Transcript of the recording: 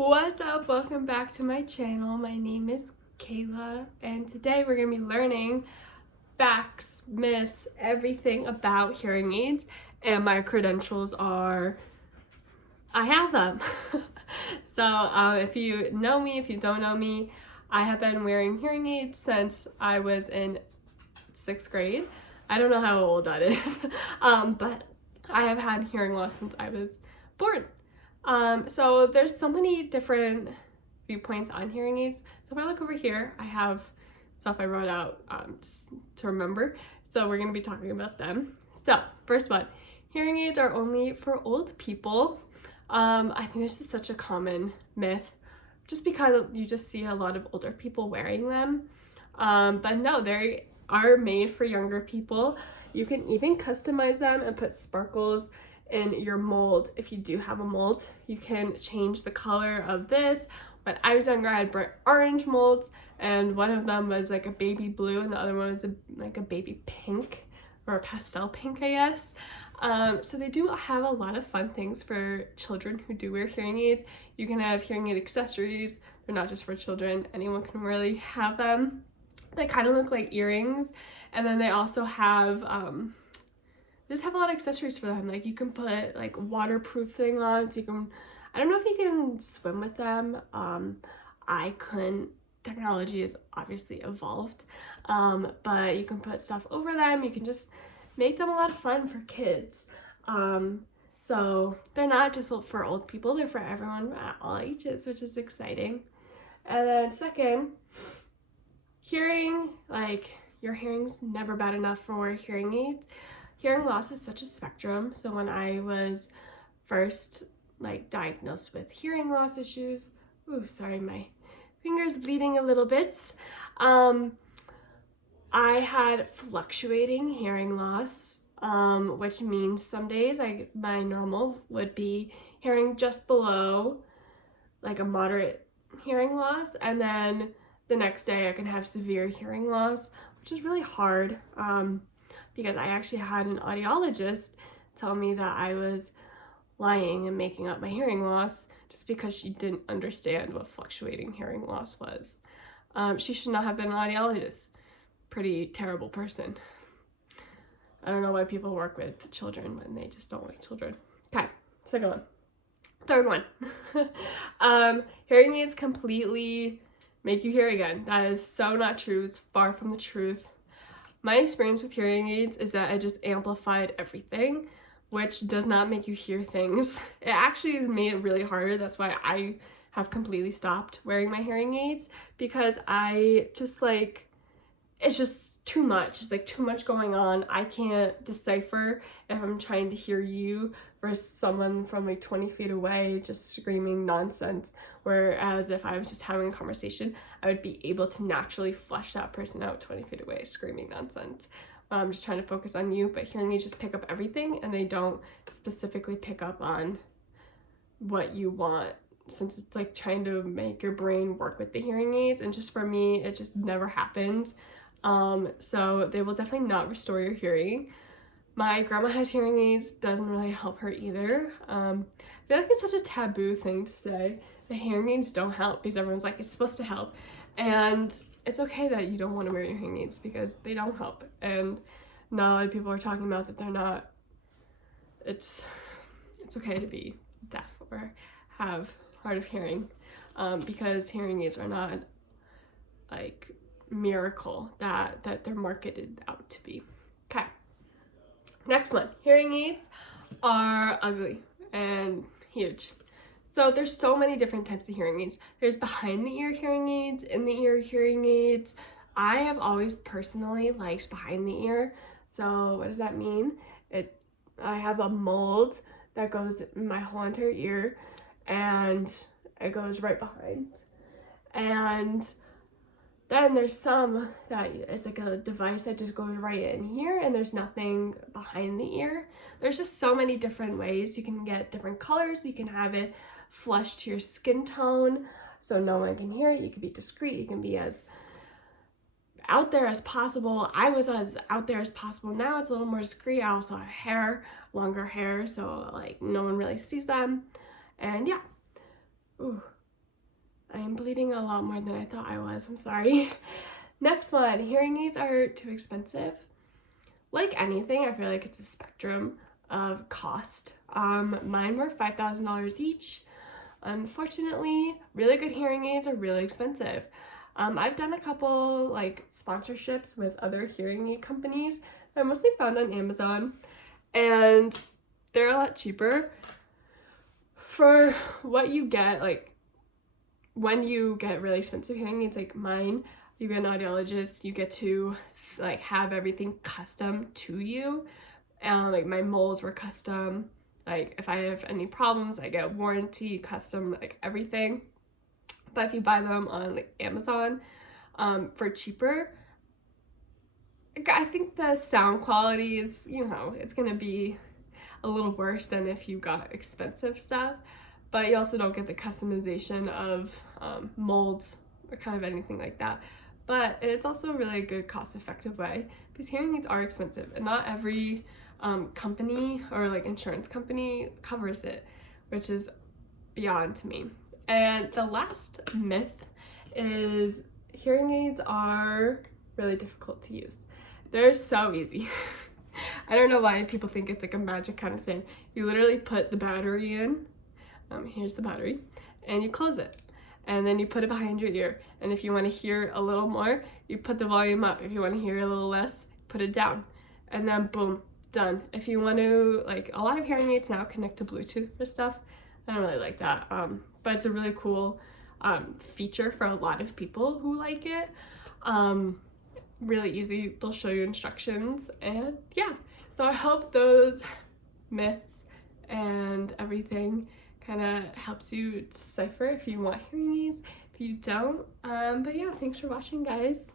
What's up? Welcome back to my channel. My name is Kayla, and today we're going to be learning facts, myths, everything about hearing aids, and my credentials are I have them. So if you know me, if you don't know me, I have been wearing hearing aids since I was in 6th grade. I don't know how old that is, but I have had hearing loss since I was born. So there's so many different viewpoints on hearing aids. So if I look over here, I have stuff I wrote out just to remember. So we're going to be talking about them. So first one, hearing aids are only for old people. I think this is such a common myth just because you just see a lot of older people wearing them. But no, they are made for younger people. You can even customize them and put sparkles in your mold. If you do have a mold, you can change the color of this. When I was younger, I had burnt orange molds, and one of them was like a baby blue and the other one was like a baby pink, or a pastel pink, I guess. So they do have a lot of fun things for children who do wear hearing aids. You can have hearing aid accessories. They're not just for children. Anyone can really have them. They kind of look like earrings, and then they also have they just have a lot of accessories for them. Like you can put like waterproof thing on, so you can, I don't know if you can swim with them. I couldn't. Technology has obviously evolved, but you can put stuff over them. You can just make them a lot of fun for kids. So they're not just for old people, they're for everyone at all ages, which is exciting. And then second, hearing, like your hearing's never bad enough for hearing aids. Hearing loss is such a spectrum. So when I was first diagnosed with hearing loss issues, ooh, sorry, my finger's bleeding a little bit. I had fluctuating hearing loss, which means some days my normal would be hearing just below like a moderate hearing loss, and then the next day I can have severe hearing loss, which is really hard because I actually had an audiologist tell me that I was lying and making up my hearing loss just because she didn't understand what fluctuating hearing loss was. She should not have been an audiologist. Pretty terrible person. I don't know why people work with children when they just don't like children. Okay, second one. Third one. Hearing aids completely make you hear again. That is so not true. It's far from the truth. My experience with hearing aids is that it just amplified everything, which does not make you hear things. It actually made it really harder. That's why I have completely stopped wearing my hearing aids, because I just it's just too much. It's like too much going on. I can't decipher if I'm trying to hear you versus someone from like 20 feet away just screaming nonsense. Whereas if I was just having a conversation, I would be able to naturally flesh that person out 20 feet away screaming nonsense. I'm just trying to focus on you, but hearing aids just pick up everything, and they don't specifically pick up on what you want, since it's like trying to make your brain work with the hearing aids. And just for me, it just never happened. So they will definitely not restore your hearing. My grandma has hearing aids, doesn't really help her either. I feel like it's such a taboo thing to say that hearing aids don't help, because everyone's like, it's supposed to help. And it's okay that you don't want to wear your hearing aids because they don't help. And not a lot of people are talking about that they're not, it's okay to be deaf or have hard of hearing, because hearing aids are not like miracle that they're marketed out to be. Okay, next one. Hearing aids are ugly and huge. So there's so many different types of hearing aids. There's behind the ear hearing aids, in the ear hearing aids. I have always personally liked behind the ear. So what does that mean? I have a mold that goes in my whole entire ear, and it goes right behind. And then there's some that it's like a device that just goes right in here, and there's nothing behind the ear. There's just so many different ways. You can get different colors. You can have it flush to your skin tone so no one can hear it. You can be discreet. You can be as out there as possible. I was as out there as possible. Now it's a little more discreet. I also have hair, longer hair, so like no one really sees them. And yeah. Ooh. I am bleeding a lot more than I thought I was. I'm sorry. Next one, hearing aids are too expensive. Like anything, I feel like it's a spectrum of cost. Mine were $5,000 each. Unfortunately, really good hearing aids are really expensive. I've done a couple like sponsorships with other hearing aid companies that are mostly found on Amazon, and they're a lot cheaper for what you get. Like when you get really expensive hearing aids like mine, you get an audiologist, you get to like have everything custom to you. Like my molds were custom. Like if I have any problems, I get warranty, custom, like everything. But if you buy them on like Amazon for cheaper, I think the sound quality is, you know, it's gonna be a little worse than if you got expensive stuff. But you also don't get the customization of molds or kind of anything like that. But it's also a really good cost-effective way because hearing aids are expensive, and not every company or like insurance company covers it, which is beyond to me. And the last myth is hearing aids are really difficult to use. They're so easy. I don't know why people think it's like a magic kind of thing. You literally put the battery in, here's the battery, and you close it. And then you put it behind your ear. And if you want to hear a little more, you put the volume up. If you want to hear a little less, put it down. And then boom, done. If you want to, like a lot of hearing aids now connect to Bluetooth for stuff. I don't really like that. But it's a really cool feature for a lot of people who like it. Really easy. They'll show you instructions, and yeah. So I hope those myths and everything kind of helps you decipher if you want hearing aids, if you don't. But yeah, thanks for watching, guys.